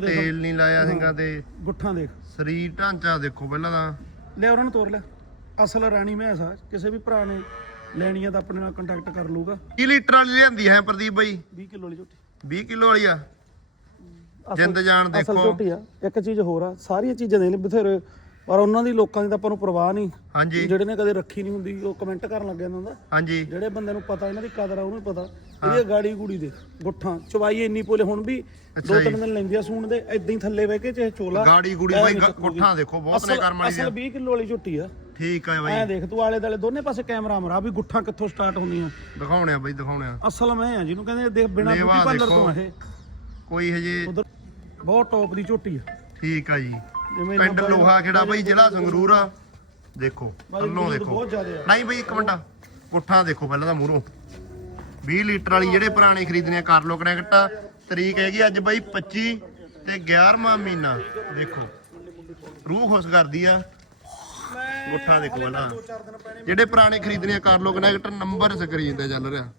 ਤੇਲ ਨਹੀਂ ਲਾਇਆ ਸਿੰਘਾਂ ਤੇ ਗੁੱਠਾਂ ਦੇਖ। ਸਰੀਰ ਢਾਂਚਾ ਦੇਖੋ ਪਹਿਲਾਂ ਤਾਂ। ਲੈ ਉਹਨਾਂ ਨੂੰ ਤੋਰ ਲੈ। ਅਸਲ ਰਾਣੀ ਮੈਂਸ ਆ ਕਿਸੇ ਵੀ ਭਰਾ ਨੇ ਲੈਣੀ ਆ ਤਾਂ ਆਪਣੇ ਨਾਲ ਕੰਟੈਕਟ ਕਰ ਲੂਗਾ ਕੀ ਲੀਟਰ ਵਾਲੀ ਲਿਆਂਦੀ ਹੈ ਪ੍ਰਦੀਪ ਬਾਈ। 20 ਕਿਲੋ ਵਾਲੀ ਝੋਟੀ। 20 ਕਿਲੋ ਵਾਲੀ ਆ। ਅਸਲ- ਜਿੰਦ ਜਾਨ ਅਸਲ ਦੇਖੋ। ਝੋਟੀ ਆ। ਇੱਕ ਚੀਜ਼ ਹੋਰ ਆ ਸਾਰੀਆਂ ਚੀਜ਼ਾਂ ਦੇ ਨੇ ਬਥੇਰੇ ਪਰ ਉਹਨਾਂ ਦੀ ਲੋਕਾਂ ਦੀ ਤਾਂ ਆਪਾਂ ਨੂੰ ਪਰਵਾਹ ਨਹੀਂ। ਹਾਂਜੀ। ਜਿਹੜੇ ਨੇ ਕਦੇ ਰੱਖੀ ਨਹੀਂ ਹੁੰਦੀ ਉਹ ਕਮੈਂਟ ਕਰਨ ਲੱਗ ਜਾਂਦਾ ਹੁੰਦਾ। ਹਾਂਜੀ। ਜਿਹੜੇ ਬੰਦੇ ਨੂੰ ਪਤਾ ਇਹਨਾਂ ਦੀ ਕਦਰ ਆ ਉਹਨੂੰ ਪਤਾ। ਇਹਦੀ ਗਾੜੀ ਗੂੜੀ ਦੇ ਗੁੱਠਾਂ। ਚਵਾਈ ਇੰਨੀ ਪੋਲੇ ਹੁਣ ਵੀ ਦੋ ਤਿੰਨ ਦਿਨ ਲੈਂਦੀ ਆ ਸੂਣ ਦੇ ਐਦਾਂ ਹੀ ਥੱਲੇ ਬਹਿ ਕੇ ਚਾਹੇ ਚੋਲਾ ਗਾੜੀ ਗੁੜੀ ਐਂ ਬਾਈ ਨੀ ਗ- ਚੱਕੂਗੀ। ਕੋਠਾਂ ਦੇਖੋ ਬਹੁਤ ਨੇ ਕਰਮ ਵਾਲੀ ਅਸਲ 20 ਕਿਲੋ ਵਾਲੀ ਝੁੱਟੀ ਆ। ਠੀਕ ਆ ਐ ਬਾਈ ਦੇਖ ਤੂੰ ਆਲੇ ਦਾਲੇ ਦੋਨੇ ਪਾਸੇ ਕੈਮਰਾ ਮਰਾ ਵੀ ਗੁੱਠਾਂ ਕਿੱਥੋਂ ਸਟਾਰਟ ਹੁੰਦੀਆਂ। ਦਿਖਾਉਣੇ ਆ ਬਾਈ ਦਿਖਾਉਣੇ ਆ। ਅਸਲ ਮੈਂ ਆ ਜਿਹਨੂੰ ਕਹਿੰਦੇ ਦੇਖ ਬਿਨਾ ਬਿਊਟੀ ਪਾਰਲਰ। ਤੋਂ ਇਹ। ਕੋਈ ਹਜੇ ਬਹੁਤ ਟੌਪ ਦੀ ਝੋਟੀ ਆ। ਠੀਕ ਆ ਜੀ। ਜਿਵੇਂ ਪਿੰਡ ਇਹਨਾਂ ਲੋਹਾ ਖੇੜਾ ਬਾਈ ਜ਼ਿਲ੍ਹਾ ਸੰਗਰੂਰ ਆ। ਦੇਖੋ ਥੱਲੋਂ ਦੇਖੋ। ਬਹੁਤ ਜ਼ਿਆਦੇ ਆ। ਨਹੀਂ ਬਾਈ ਇੱਕ ਮਿੰਟ। ਪੁੱਠਾ ਦੇਖੋ ਪਹਿਲਾਂ ਤਾਂ ਮੂਹਰੋਂ। 20 ਲੀਟਰ ਵਾਲੀ ਜਿਹੜੇ ਪੁਰਾਣੇ ਖਰੀਦਣੇ ਆ ਕਰ ਲੋ ਕਨੈਕਟ। ਤਰੀਕ ਹੈਗੀ ਅੱਜ ਬਾਈ 25 ਤੇ 11ਵਾਂ ਮਹੀਨਾ। ਦੇਖੋ ਰੂਹ ਖੁਸ਼ ਕਰਦੀ ਆ। ਗੁੱਠਾ ਦੇਖੋ ਪਹਿਲਾਂ। ਜਿਹੜੇ ਪੁਰਾਣੇ ਖਰੀਦਣੇ ਆ ਕਰ ਲੋ ਕਨੈਕਟ। ਨੰਬਰ ਸਕਰੀਨ ਤੇ ਚੱਲ ਰਿਹਾ।